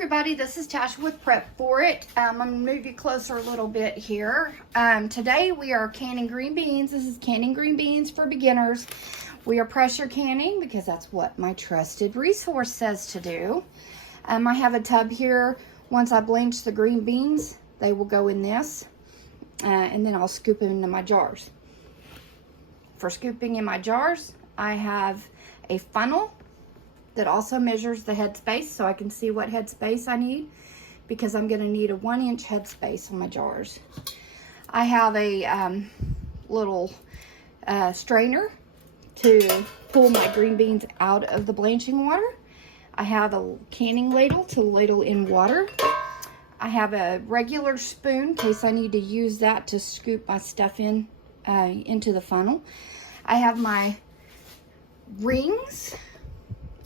everybody, this is Tasha with Prep For It. I'm going to move you closer a little bit here. Today we are canning green beans. This is canning green beans for beginners. We are pressure canning because that's what my trusted resource says to do. I have a tub here. Once I blanch the green beans, they will go in this. And then I'll scoop them into my jars. For scooping in my jars, I have a funnel that also measures the head space so I can see what head space I need, because I'm going to need a 1-inch head space on my jars. I have a little strainer to pull my green beans out of the blanching water. I have a canning ladle to ladle in water. I have a regular spoon in case I need to use that to scoop my stuff in into the funnel. I have my rings.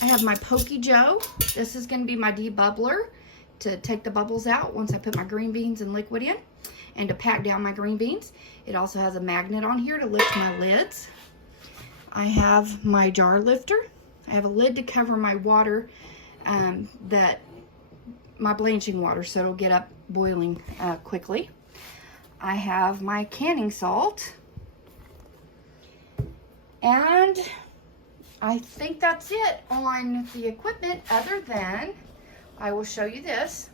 I have my Pokey Joe. This is going to be my debubbler to take the bubbles out once I put my green beans and liquid in, and to pack down my green beans. It also has a magnet on here to lift my lids. I have my jar lifter. I have a lid to cover my water, my blanching water, so it'll get up boiling quickly. I have my canning salt. And I think that's it on the equipment, other than I will show you this.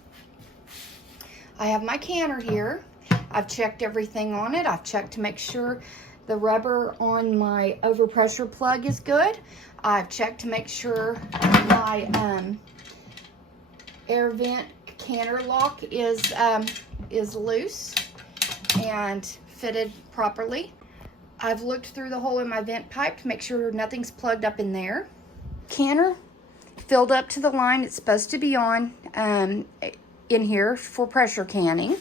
I have my canner here. I've checked everything on it. I've checked to make sure the rubber on my overpressure plug is good. I've checked to make sure my air vent canner lock is loose and fitted properly. I've looked through the hole in my vent pipe to make sure nothing's plugged up in there. Canner filled up to the line it's supposed to be on in here for pressure canning.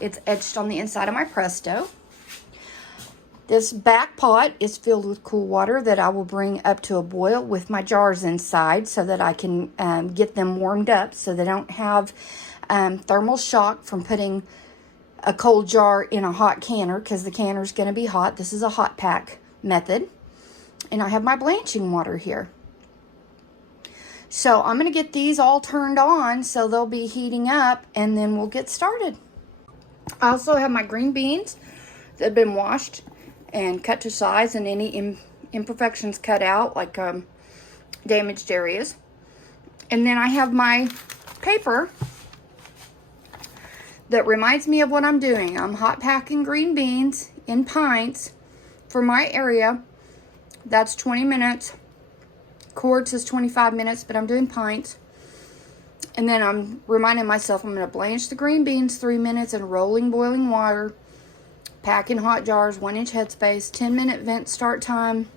It's etched on the inside of my Presto. This back pot is filled with cool water that I will bring up to a boil with my jars inside so that I can get them warmed up so they don't have thermal shock from putting a cold jar in a hot canner, because the canner is going to be hot. This is a hot pack method. And I have my blanching water here. So I'm going to get these all turned on so they'll be heating up, and then we'll get started. I also have my green beans that have been washed and cut to size, and any imperfections cut out, like damaged areas. And then I have my paper that reminds me of what I'm doing. I'm hot packing green beans in pints for my area. That's 20 minutes. Quarts is 25 minutes, but I'm doing pints. And then I'm reminding myself I'm going to blanch the green beans 3 minutes in rolling boiling water. Pack in hot jars, 1-inch headspace, 10-minute vent start time.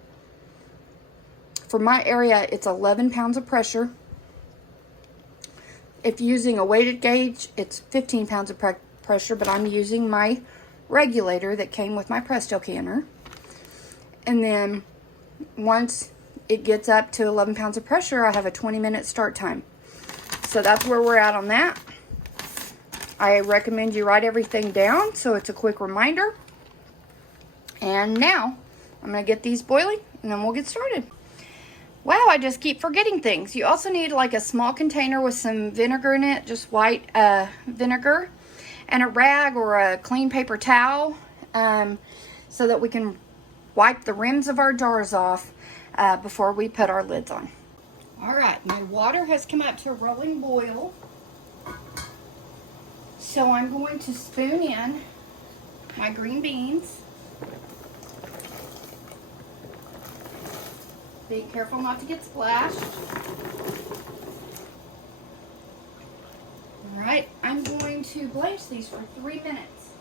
For my area, it's 11 pounds of pressure. If using a weighted gauge, it's 15 pounds of pressure, but I'm using my regulator that came with my Presto canner. And then once it gets up to 11 pounds of pressure, I have a 20-minute start time. So that's where we're at on that. I recommend you write everything down so it's a quick reminder. And now I'm going to get these boiling, and then we'll get started. Wow, I just keep forgetting things. You also need like a small container with some vinegar in it, just white vinegar, and a rag or a clean paper towel so that we can wipe the rims of our jars off before we put our lids on. All right, my water has come up to a rolling boil. So I'm going to spoon in my green beans. Be careful not to get splashed. All right, I'm going to blanch these for 3 minutes.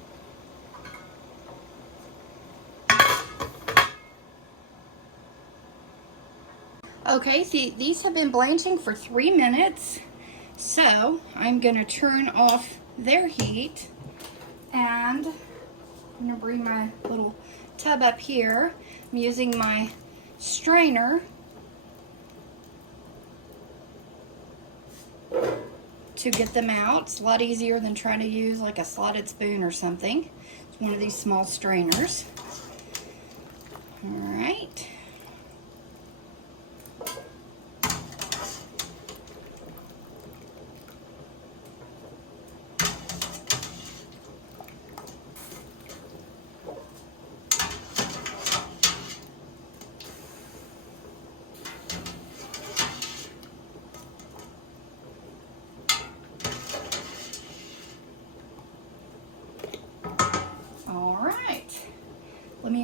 Okay, see, these have been blanching for 3 minutes. So I'm going to turn off their heat, and I'm going to bring my little tub up here. I'm using my strainer to get them out. It's a lot easier than trying to use like a slotted spoon or something. It's one of these small strainers. All right.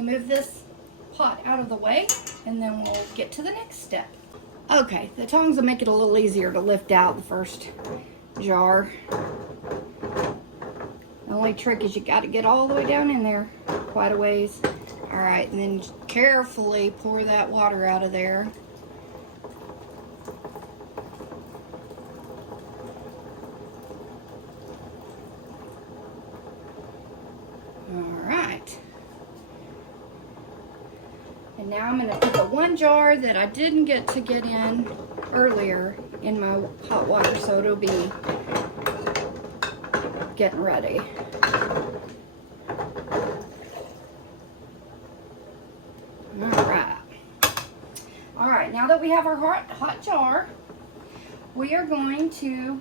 move this pot out of the way, and then we'll get to the next step. Okay, the tongs will make it a little easier to lift out the first jar. The only trick is you got to get all the way down in there, quite a ways. All right, and then carefully pour that water out of there. All right. And now I'm going to put the one jar that I didn't get in earlier in my hot water, so it'll be getting ready. All right, now that we have our hot jar, we are going to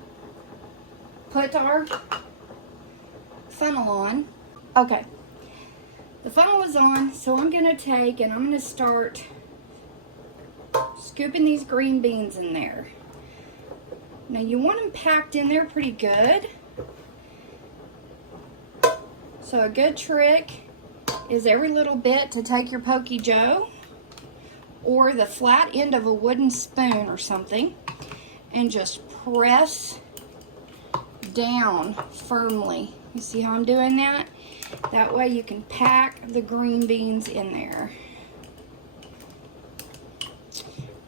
put our funnel on. Okay, the funnel is on, so I'm gonna take and I'm gonna start scooping these green beans in there. Now you want them packed in there pretty good. So a good trick is every little bit to take your Pokey Joe or the flat end of a wooden spoon or something and just press down firmly. You see how I'm doing that? That way you can pack the green beans in there.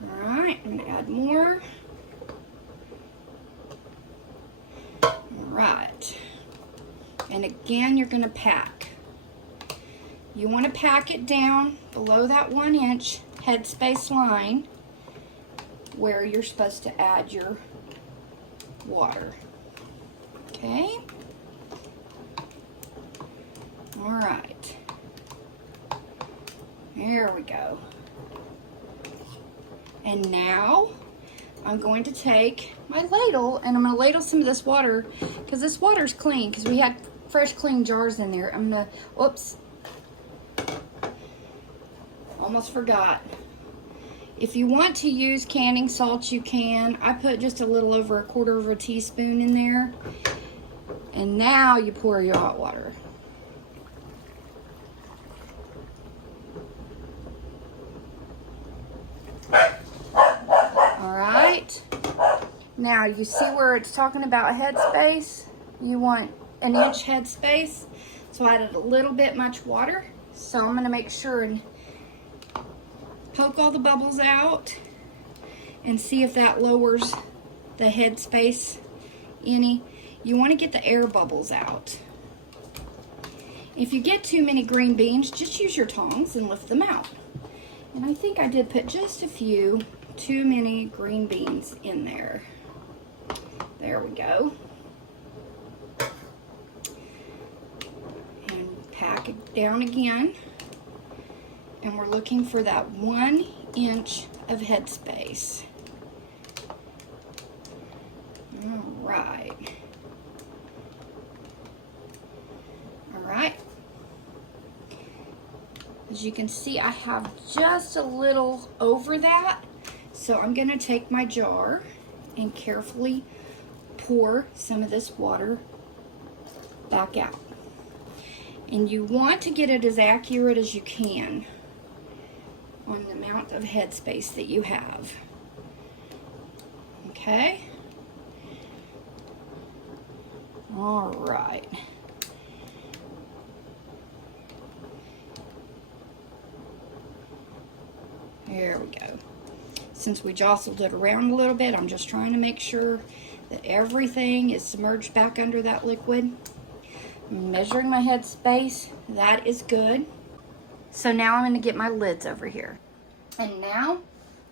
All right, I'm gonna add more. All right. And again, you're gonna pack. You wanna pack it down below that 1 inch headspace line where you're supposed to add your water. Okay? All right. There we go. And now I'm going to take my ladle and I'm going to ladle some of this water because this water's clean because we had fresh clean jars in there. I'm going to, whoops, almost forgot. If you want to use canning salt, you can. I put just a little over 1/4 of a teaspoon in there. And now you pour your hot water. All right. Now you see where it's talking about headspace? You want 1 inch headspace. So I added a little bit much water. So I'm gonna make sure and poke all the bubbles out and see if that lowers the headspace any. You want to get the air bubbles out. If you get too many green beans, just use your tongs and lift them out. And I think I did put just a few too many green beans in there. There we go. And pack it down again. And we're looking for that 1 inch of headspace. All right. All right. As you can see, I have just a little over that. So I'm going to take my jar and carefully pour some of this water back out. And you want to get it as accurate as you can on the amount of headspace that you have. Okay? All right. There we go. Since we jostled it around a little bit, I'm just trying to make sure that everything is submerged back under that liquid. I'm measuring my headspace. That is good. So now I'm going to get my lids over here. And now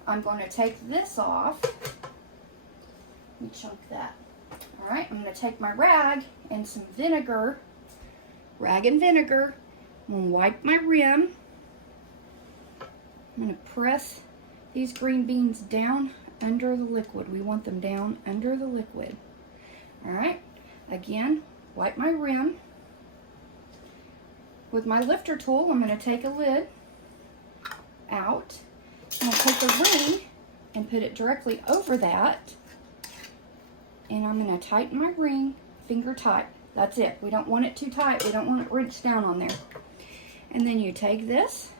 I'm going to take this off. Let me chunk that. All right, I'm going to take my rag and some vinegar, rag and vinegar. I'm going to wipe my rim. I'm going to press these green beans down under the liquid. We want them down under the liquid. All right, again, wipe my rim. With my lifter tool, I'm going to take a lid out. I'm going to take the ring and put it directly over that. And I'm going to tighten my ring, finger tight. That's it. We don't want it too tight. We don't want it wrenched down on there. And then you take this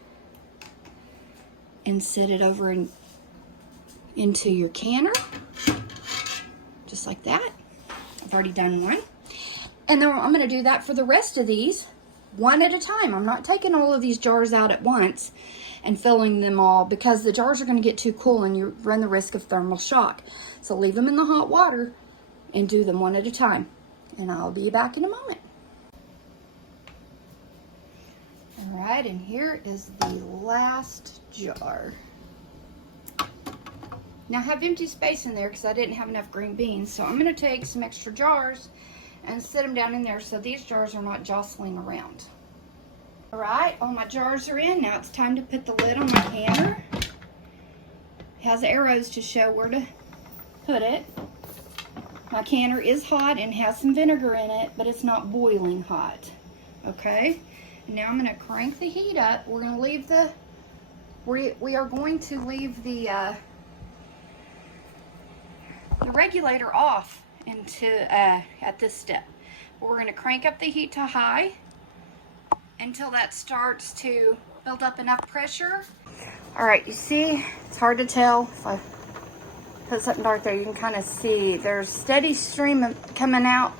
and set it over into your canner, just like that. I've already done one. And then I'm gonna do that for the rest of these, one at a time. I'm not taking all of these jars out at once and filling them all, because the jars are gonna get too cool and you run the risk of thermal shock. So leave them in the hot water and do them one at a time. And I'll be back in a moment. All right, and here is the last jar. Now I have empty space in there because I didn't have enough green beans. So I'm gonna take some extra jars and set them down in there so these jars are not jostling around. All right, all my jars are in. Now it's time to put the lid on my canner. It has arrows to show where to put it. My canner is hot and has some vinegar in it, but it's not boiling hot. Okay, and now I'm gonna crank the heat up. We're gonna leave we are going to leave the regulator off at this step. We're going to crank up the heat to high until that starts to build up enough pressure. All right, you see, it's hard to tell. If I put something dark there, you can kind of see there's steady stream coming out,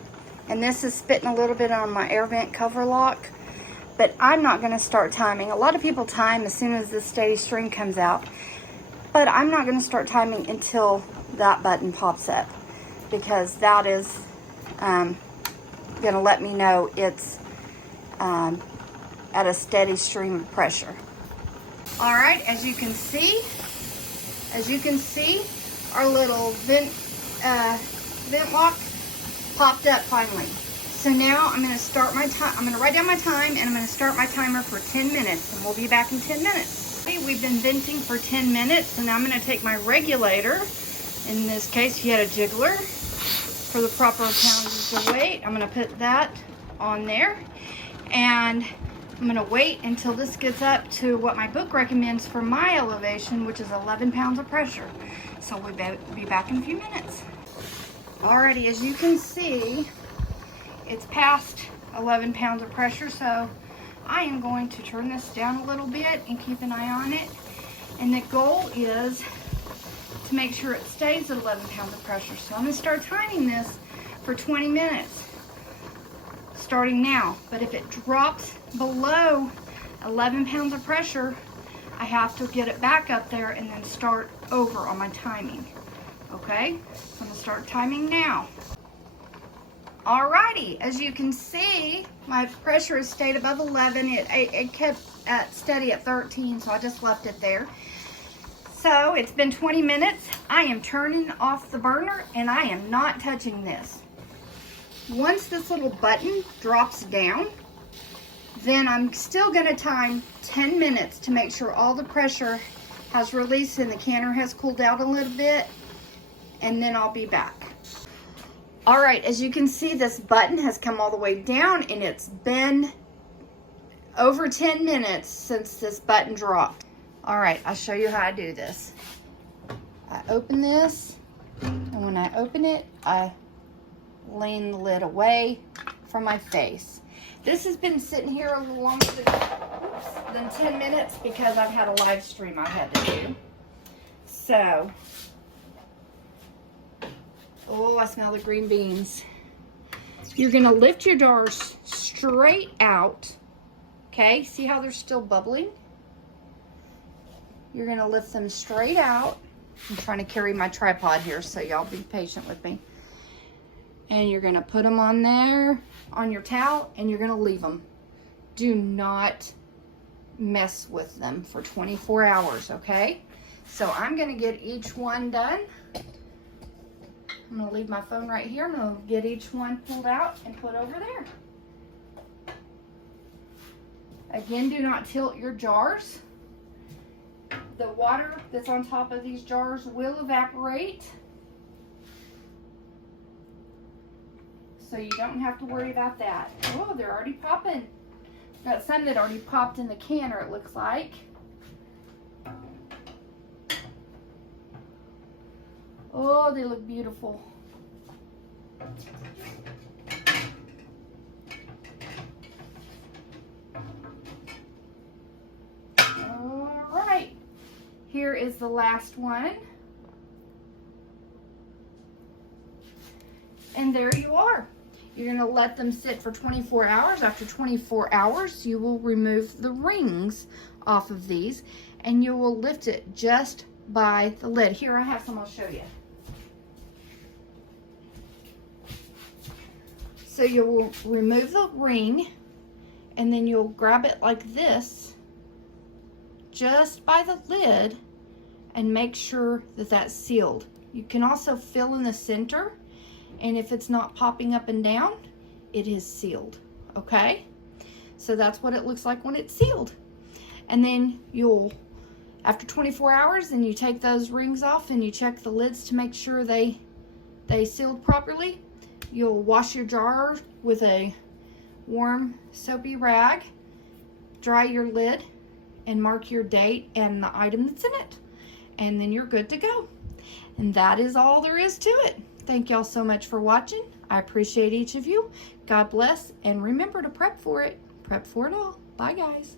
and this is spitting a little bit on my air vent cover lock, but I'm not going to start timing. A lot of people time as soon as the steady stream comes out, but I'm not going to start timing until that button pops up, because that is going to let me know it's at a steady stream of pressure. All right, as you can see, our little vent lock popped up finally. So now I'm going to start my time. I'm going to write down my time, and I'm going to start my timer for 10 minutes, and we'll be back in 10 minutes. Okay, we've been venting for 10 minutes, and now I'm going to take my regulator. In this case, you had a jiggler for the proper pounds of weight. I'm going to put that on there, and I'm going to wait until this gets up to what my book recommends for my elevation, which is 11 pounds of pressure. So we'll be back in a few minutes. Alrighty, as you can see, it's past 11 pounds of pressure, so I am going to turn this down a little bit and keep an eye on it. And the goal is to make sure it stays at 11 pounds of pressure. So I'm going to start timing this for 20 minutes, starting now. But if it drops below 11 pounds of pressure, I have to get it back up there and then start over on my timing. Okay, so I'm going to start timing now. Alrighty, as you can see, my pressure has stayed above 11. It kept steady at 13, so I just left it there. So it's been 20 minutes. I am turning off the burner, and I am not touching this. Once this little button drops down, then I'm still going to time 10 minutes to make sure all the pressure has released and the canner has cooled out a little bit, and then I'll be back. All right, as you can see, this button has come all the way down, and it's been over 10 minutes since this button dropped. All right, I'll show you how I do this. I open this, and when I open it, I lean the lid away from my face. This has been sitting here a little longer than 10 minutes because I've had a live stream I had to do. So, oh, I smell the green beans. You're gonna lift your jars straight out, okay? See how they're still bubbling? You're gonna lift them straight out. I'm trying to carry my tripod here, so y'all be patient with me. And you're gonna put them on there, on your towel, and you're gonna leave them. Do not mess with them for 24 hours, okay? So I'm gonna get each one done. I'm gonna leave my phone right here. I'm gonna get each one pulled out and put over there. Again, do not tilt your jars. The water that's on top of these jars will evaporate, so you don't have to worry about that. Oh, they're already popping. Got some that already popped in the canner, it looks like. Oh, they look beautiful. Here is the last one. And there you are. You're gonna let them sit for 24 hours. After 24 hours, you will remove the rings off of these and you will lift it just by the lid. Here, I have some, I'll show you. So you will remove the ring and then you'll grab it like this just by the lid and make sure that that's sealed. You can also fill in the center, and if it's not popping up and down, it is sealed, okay? So that's what it looks like when it's sealed. And then you'll, after 24 hours, then you take those rings off and you check the lids to make sure they sealed properly. You'll wash your jar with a warm soapy rag, dry your lid, and mark your date and the item that's in it. And then you're good to go. And that is all there is to it. Thank y'all so much for watching. I appreciate each of you. God bless, and remember to prep for it. Prep for it all. Bye, guys.